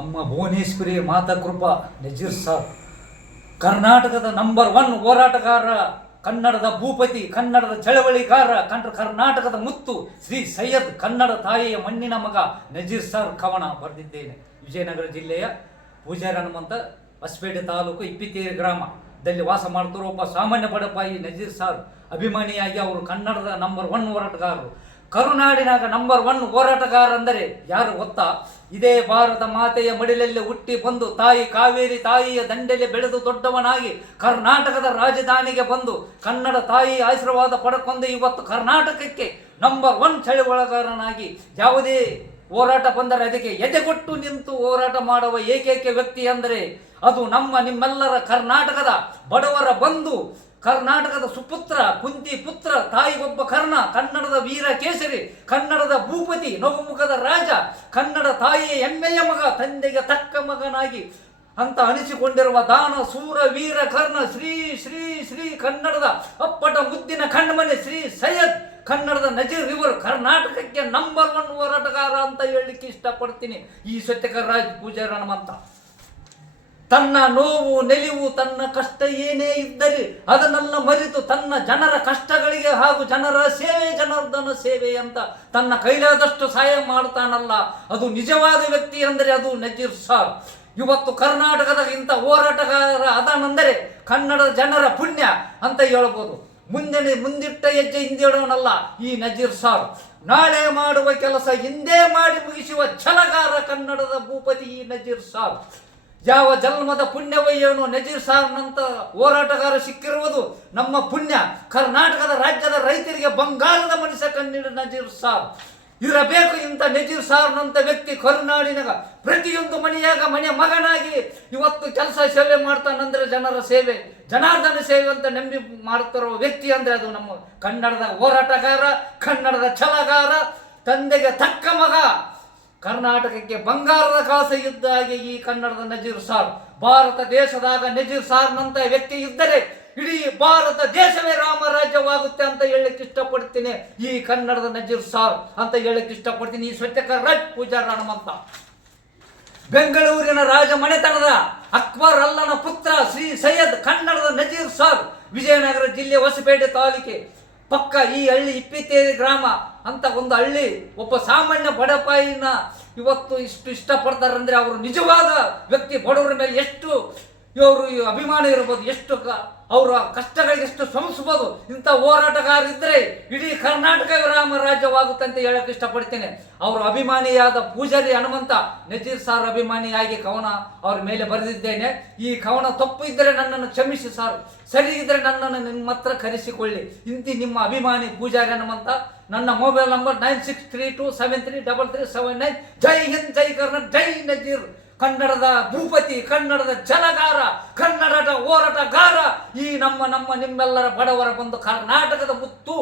ಅಮ್ಮ ಭುವನೇಶ್ವರಿ ಮಾತಾ ಕೃಪಾ ನಜೀರ್ ಸಾಬ್ ಕರ್ನಾಟಕದ ನಂಬರ್ 1 ಹೋರಾಟಗಾರ, ಕನ್ನಡದ ಭೂಪತಿ, ಕನ್ನಡದ ಚಳವಳಿಗಾರ, ಕರ್ನಾಟಕದ ಮುತ್ತು ಶ್ರೀ ಸೈಯದ್, ಕನ್ನಡ ತಾಯಿಯ ಮಣ್ಣಿನ ಮಗ ನಜೀರ್ ಸಾರ್ ಕವನ ಬರೆದಿದ್ದೇನೆ. ವಿಜಯನಗರ ಜಿಲ್ಲೆಯ ಪೂಜಾರಿ ಹನುಮಂತ, ಹೊಸಪೇಟೆ ತಾಲೂಕು ಇಪ್ಪಿತೇರಿ ಗ್ರಾಮದಲ್ಲಿ ವಾಸ ಮಾಡ್ತಿರೋ ಒಬ್ಬ ಸಾಮಾನ್ಯ ಬಡಪಾಯಿ ನಜೀರ್ ಸಾರ್ ಅಭಿಮಾನಿಯಾಗಿ ಅವರು ಕನ್ನಡದ ನಂಬರ್ 1 ಹೋರಾಟಗಾರರು. ಕರುನಾಡಿನಾಗ ನಂಬರ್ 1 ಹೋರಾಟಗಾರ ಅಂದರೆ ಯಾರು ಗೊತ್ತಾ? ಇದೇ ಭಾರತ ಮಾತೆಯ ಮಡಿಲಲ್ಲಿ ಹುಟ್ಟಿ ಬಂದು ತಾಯಿ ಕಾವೇರಿ ತಾಯಿಯ ದಂಡೆಲೆ ಬೆಳೆದು ದೊಡ್ಡವನಾಗಿ ಕರ್ನಾಟಕದ ರಾಜಧಾನಿಗೆ ಬಂದು ಕನ್ನಡ ತಾಯಿ ಆಶೀರ್ವಾದ ಪಡ್ಕೊಂಡು ಇವತ್ತು ಕರ್ನಾಟಕಕ್ಕೆ ನಂಬರ್ 1 ಚಳವಳಿಗಾರನಾಗಿ ಯಾವುದೇ ಹೋರಾಟ ಬಂದರೆ ಅದಕ್ಕೆ ಎದೆಗೊಟ್ಟು ನಿಂತು ಹೋರಾಟ ಮಾಡುವ ಏಕೈಕ ವ್ಯಕ್ತಿ ಅಂದರೆ ಅದು ನಿಮ್ಮೆಲ್ಲರ ಕರ್ನಾಟಕದ ಬಡವರ ಬಂಧು, ಕರ್ನಾಟಕದ ಸುಪುತ್ರ, ಕುಂತಿ ಪುತ್ರ, ತಾಯಿಗೊಬ್ಬ ಕನ್ನಡದ ವೀರ ಕೇಸರಿ, ಕನ್ನಡದ ಭೂಪತಿ, ನಗುಮುಖದ ರಾಜ, ಕನ್ನಡ ತಾಯಿಯ ಹೆಮ್ಮೆಯ ಮಗ, ತಂದೆಗೆ ತಕ್ಕ ಮಗನಾಗಿ ಅಂತ ಅನಿಸಿಕೊಂಡಿರುವ ದಾನ ಸೂರ ವೀರ ಕರ್ಣ ಶ್ರೀ ಶ್ರೀ ಶ್ರೀ ಕನ್ನಡದ ಅಪ್ಪಟ ಮುದ್ದಿನ ಕಣ್ಮನೆ ಶ್ರೀ ಸೈಯದ್, ಕನ್ನಡದ ನಜೀರ್ ಇವರು ಕರ್ನಾಟಕಕ್ಕೆ ನಂಬರ್ 1 ಹೋರಾಟಗಾರ ಅಂತ ಹೇಳಲಿಕ್ಕೆ ಇಷ್ಟಪಡ್ತೀನಿ. ಈ ಸತ್ಯಕರ ರಾಜ್ ಪೂಜಾರಿ ಹನುಮಂತ ತನ್ನ ನೋವು ನೆಲಿವು ತನ್ನ ಕಷ್ಟ ಏನೇ ಇದ್ದರೆ ಅದನ್ನೆಲ್ಲ ಮರೆತು ತನ್ನ ಜನರ ಕಷ್ಟಗಳಿಗೆ ಹಾಗೂ ಜನರ ಸೇವೆ, ಜನಾರ್ದನ ಸೇವೆ ಅಂತ ತನ್ನ ಕೈಲಾದಷ್ಟು ಸಹಾಯ ಮಾಡ್ತಾನಲ್ಲ, ಅದು ನಿಜವಾದ ವ್ಯಕ್ತಿ ಅಂದರೆ ಅದು ನಜೀರ್ ಸಾರ್. ಇವತ್ತು ಕರ್ನಾಟಕದ ಇಂಥ ಹೋರಾಟಗಾರ ಅದಾನೆಂದರೆ ಕನ್ನಡದ ಜನರ ಪುಣ್ಯ ಅಂತ ಹೇಳ್ಬೋದು. ಮುಂದಿಟ್ಟ ಹೆಜ್ಜೆ ಹಿಂದಿಡೋನಲ್ಲ ಈ ನಜೀರ್ ಸಾರ್. ನಾಳೆ ಮಾಡುವ ಕೆಲಸ ಹಿಂದೆ ಮಾಡಿ ಮುಗಿಸುವ ಛಲಗಾರ, ಕನ್ನಡದ ಭೂಪತಿ ಈ ನಜೀರ್ ಸಾರ್. ಯಾವ ಜನ್ಮದ ಪುಣ್ಯವಯ್ಯನು ನಜೀರ್ ಸಾರ್ನಂತ ಹೋರಾಟಗಾರ ಸಿಕ್ಕಿರುವುದು ನಮ್ಮ ಪುಣ್ಯ. ಕರ್ನಾಟಕದ ರಾಜ್ಯದ ರೈತರಿಗೆ ಬಂಗಾರದ ಮನುಷ್ಯ ಕನ್ನಡ ನಜೀರ್ ಸಾರ್ ಇರಬೇಕು. ಇಂಥ ನಜೀರ್ ಸಾರ್ನಂತ ವ್ಯಕ್ತಿ ಕರುನಾಡಿನ ಪ್ರತಿಯೊಂದು ಮನೆ ಮಗನಾಗಿ ಇವತ್ತು ಕೆಲಸ ಸೇವೆ ಮಾಡ್ತಾನಂದ್ರೆ ಜನರ ಸೇವೆ, ಜನಾರ್ದನ ಸೇವೆ ಅಂತ ನಂಬಿ ಮಾಡ್ತಿರೋ ವ್ಯಕ್ತಿ ಅಂದ್ರೆ ಅದು ನಮ್ಮ ಕನ್ನಡದ ಹೋರಾಟಗಾರ, ಕನ್ನಡದ ಛಲಗಾರ, ತಂದೆಗೆ ತಕ್ಕ ಮಗ, ಕರ್ನಾಟಕಕ್ಕೆ ಬಂಗಾರದ ಕಾಸೆ ಇದ್ದ ಹಾಗೆ ಈ ಕನ್ನಡದ ನಜೀರ್ ಸಾರ್. ಭಾರತ ದೇಶದಾಗ ನಜೀರ್ ಸಾರ್ನಂತ ವ್ಯಕ್ತಿ ಇದ್ದರೆ ಇಡೀ ಭಾರತ ದೇಶವೇ ರಾಮರಾಜ್ಯವಾಗುತ್ತೆ ಅಂತ ಹೇಳಲಿಕ್ಕೆ ಇಷ್ಟಪಡ್ತೀನಿ. ಈ ಕನ್ನಡದ ನಜೀರ್ ಸಾರ್ ಅಂತ ಹೇಳಲಿಕ್ಕೆ ಇಷ್ಟಪಡ್ತೀನಿ. ಈ ಸತ್ಯಕರ ರಾಜ್ ಪೂಜಾರಿ ಹನುಮಂತ ಬೆಂಗಳೂರಿನ ರಾಜ ಮನೆತನದ ಅಕ್ಬರ್ ಅಲ್ಲನ ಪುತ್ರ ಶ್ರೀ ಸೈಯದ್, ಕನ್ನಡದ ನಜೀರ್ ಸಾರ್ ವಿಜಯನಗರ ಜಿಲ್ಲೆ ಹೊಸಪೇಟೆ ತಾಲೂಕೆ ಪಕ್ಕ ಈ ಹಳ್ಳಿ ಇಪ್ಪಿತೇರಿ ಗ್ರಾಮ ಅಂತ ಒಂದು ಹಳ್ಳಿ. ಒಬ್ಬ ಸಾಮಾನ್ಯ ಬಡಪಾಯಿನ ಇವತ್ತು ಇಷ್ಟಪಡ್ತಾರಂದ್ರೆ ಅವರು ನಿಜವಾದ ವ್ಯಕ್ತಿ. ಬಡವರ ಮೇಲೆ ಎಷ್ಟು ಇವರು ಅಭಿಮಾನ ಇರ್ಬೋದು, ಎಷ್ಟು ಅವರ ಕಷ್ಟಗಳಿಗೆ ಎಷ್ಟು ಶ್ರಮಿಸ್ಬೋದು. ಇಂಥ ಹೋರಾಟಗಾರ ಇದ್ರೆ ಇಡೀ ಕರ್ನಾಟಕ ರಾಮರಾಜ್ಯವಾಗುತ್ತೆ ಅಂತ ಹೇಳಕ್ ಇಷ್ಟಪಡ್ತೇನೆ. ಅವರು ಅಭಿಮಾನಿಯಾದ ಪೂಜಾರಿ ಹನುಮಂತ ನಜೀರ್ ಸಾರ್ ಅಭಿಮಾನಿಯಾಗಿ ಕವನ ಅವ್ರ ಮೇಲೆ ಬರೆದಿದ್ದೇನೆ. ಈ ಕವನ ತಪ್ಪು ಇದ್ದರೆ ನನ್ನನ್ನು ಕ್ಷಮಿಸಿ ಸಾರ್, ಸರಿ ಇದ್ರೆ ನನ್ನನ್ನು ನಿಮ್ಮ ಹತ್ರ ಕರೆಸಿಕೊಳ್ಳಿ. ಇಂತಿ ನಿಮ್ಮ ಅಭಿಮಾನಿ ಪೂಜಾರಿ ಹನುಮಂತ. ನನ್ನ ಮೊಬೈಲ್ ನಂಬರ್ 9632733379. ಜೈ ಹಿಂದ್, ಜೈ ಕರ್ನಾಟಕ, ಜೈ ನಜೀರ್. ಕನ್ನಡದ ಭೂಪತಿ, ಕನ್ನಡದ ಜಲಗಾರ, ಕನ್ನಡದ ಹೋರಾಟಗಾರ, ಈ ನಿಮ್ಮೆಲ್ಲರ ಬಡವರ ಬಂದು ಕರ್ನಾಟಕದ ಮುತ್ತು.